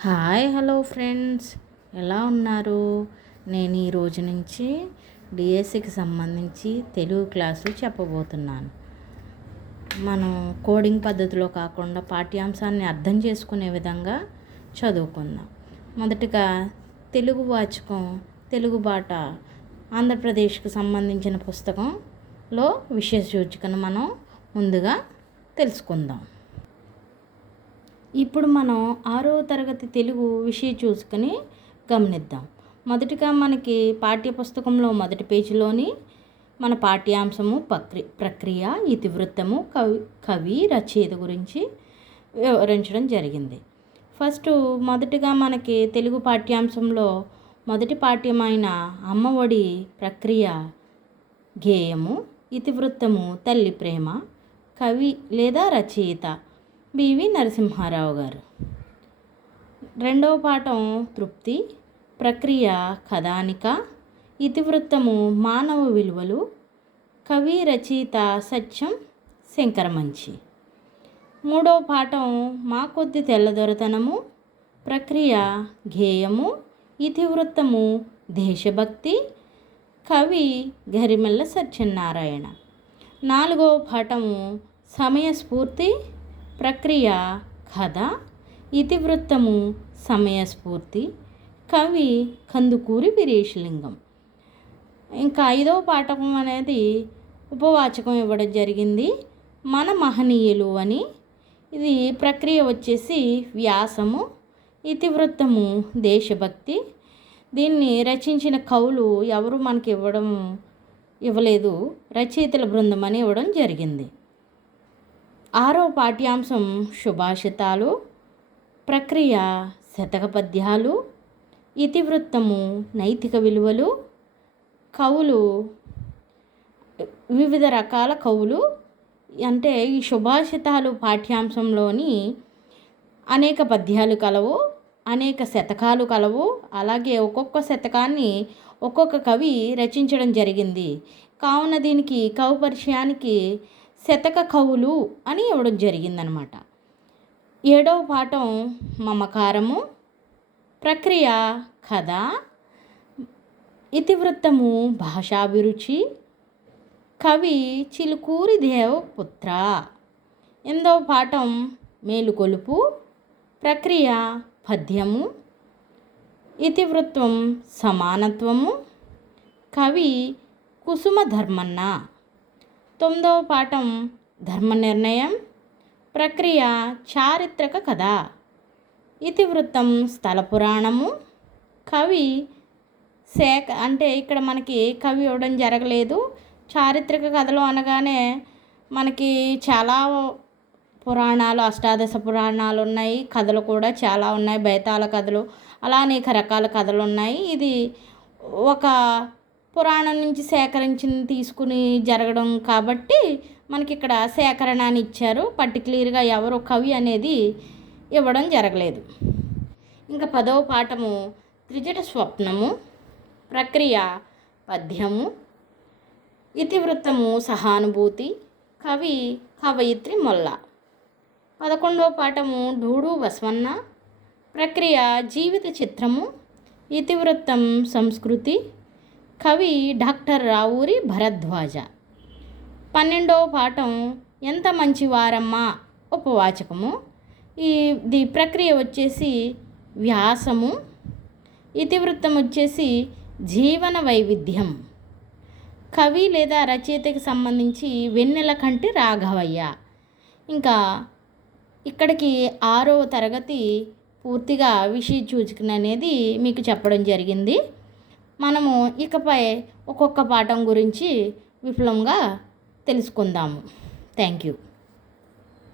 Hi hello friends. ఎలా ఉన్నారు? నేను ఈ రోజు నుంచి డిఎస్సికి సంబంధించి తెలుగు క్లాసులు చెప్పబోతున్నాను. మనం కోడింగ్ పద్ధతిలో కాకుండా పాఠ్యాంశాన్ని అర్థం చేసుకునే విధంగా చదువుకుందాం. మొదటగా తెలుగు వాచకం తెలుగు బాట ఆంధ్రప్రదేశ్కు సంబంధించిన పుస్తకంలో విశేష సూచికను మనం ముందుగా తెలుసుకుందాం. ఇప్పుడు మనం ఆరో తరగతి తెలుగు విషయం చూసుకొని గమనిద్దాం. మొదటిగా మనకి పాఠ్యపుస్తకంలో మొదటి పేజీలోని మన పాఠ్యాంశము ప్రక్రి ప్రక్రియ ఇతివృత్తము కవి కవి రచయిత గురించి వివరించడం జరిగింది. ఫస్ట్ మొదటిగా మనకి తెలుగు పాఠ్యాంశంలో మొదటి పాఠ్యమైన అమ్మఒడి ప్రక్రియ గేయము ఇతివృత్తము తల్లి ప్రేమ కవి లేదా రచయిత బివి నరసింహారావు గారు. రెండవ పాఠం తృప్తి ప్రక్రియ కథానిక ఇతివృత్తము మానవ విలువలు కవి రచయిత సత్యం శంకరమంచి మూడవ పాఠం మా కొద్ది తెల్లదొరతనము ప్రక్రియ ధ్యేయము ఇతివృత్తము దేశభక్తి కవి గరిమెల్ల సత్యనారాయణ. నాలుగవ పాఠము సమయస్ఫూర్తి ప్రక్రియ కథ ఇతివృత్తము సమయస్ఫూర్తి కవి కందుకూరి వీరేశలింగం. ఇంకా ఐదవ పాఠకం అనేది ఉపవాచకం ఇవ్వడం జరిగింది. మన మహనీయులు అని. ఇది ప్రక్రియ వచ్చేసి వ్యాసము ఇతివృత్తము దేశభక్తి. దీన్ని రచించిన కవులు ఎవరు మనకి ఇవ్వడం ఇవ్వలేదు. రచయితల బృందం అని ఇవ్వడం జరిగింది. ఆరో పాఠ్యాంశం సుభాషితాలు ప్రక్రియ శతక పద్యాలు ఇతివృత్తము నైతిక విలువలు కవులు వివిధ రకాల కవులు. అంటే ఈ సుభాషితాలు పాఠ్యాంశంలోని అనేక పద్యాలు కలవు అనేక శతకాలు కలవు. అలాగే ఒక్కొక్క శతకాన్ని ఒక్కొక్క కవి రచించడం జరిగింది. కావున దీనికి కవి పరిచయానికి శతక కవులు అని ఇవ్వడం జరిగిందనమాట. ఏడవ పాఠం మమకారము ప్రక్రియ కథ ఇతివృత్తము భాషాభిరుచి కవి చిలుకూరి దేవపుత్ర. ఎనిమిదవ పాఠం మేలుకొలుపు ప్రక్రియ పద్యము ఇతివృత్వం సమానత్వము కవి కుసుమ ధర్మన్న తొమ్మిదవ పాఠం ధర్మ నిర్ణయం ప్రక్రియ చారిత్రక కథ. ఇతివృత్తం స్థల పురాణము. కవి శాఖ అంటే ఇక్కడ మనకి కవి ఇవ్వడం జరగలేదు. చారిత్రక కథలు అనగానే మనకి చాలా పురాణాలు అష్టాదశ పురాణాలు ఉన్నాయి. కథలు కూడా చాలా ఉన్నాయి. బైతాల కథలు అలా అనేక రకాల కథలు ఉన్నాయి. ఇది ఒక పురాణం నుంచి సేకరించి తీసుకుని జరగడం కాబట్టి మనకి ఇక్కడ సేకరణ అని ఇచ్చారు. పర్టికులర్గా ఎవరు కవి అనేది ఇవ్వడం జరగలేదు. ఇంకా పదవ పాఠము త్రిజట స్వప్నము ప్రక్రియ పద్యము ఇతివృత్తము సహానుభూతి కవి కవయిత్రి మొల్ల. పదకొండవ పాఠము డూడు బసవన్న ప్రక్రియ జీవిత చిత్రము ఇతివృత్తం సంస్కృతి కవి డాక్టర్ రావూరి భరద్వాజ. పన్నెండవ పాఠం ఎంత మంచి వారమ్మా ఉపవాచకము. ఈ ది ప్రక్రియ వచ్చేసి వ్యాసము. ఇతివృత్తం వచ్చేసి జీవన వైవిధ్యం. కవి లేదా రచయితకి సంబంధించి వెన్నెల కంటి రాఘవయ్య. ఇంకా ఇక్కడికి ఆరవ తరగతి పూర్తిగా విషయ సూచికన అనేది మీకు చెప్పడం జరిగింది. మనము ఇకపై ఒక్కొక్క పాఠం గురించి విపులంగా తెలుసుకుందాము. Thank you.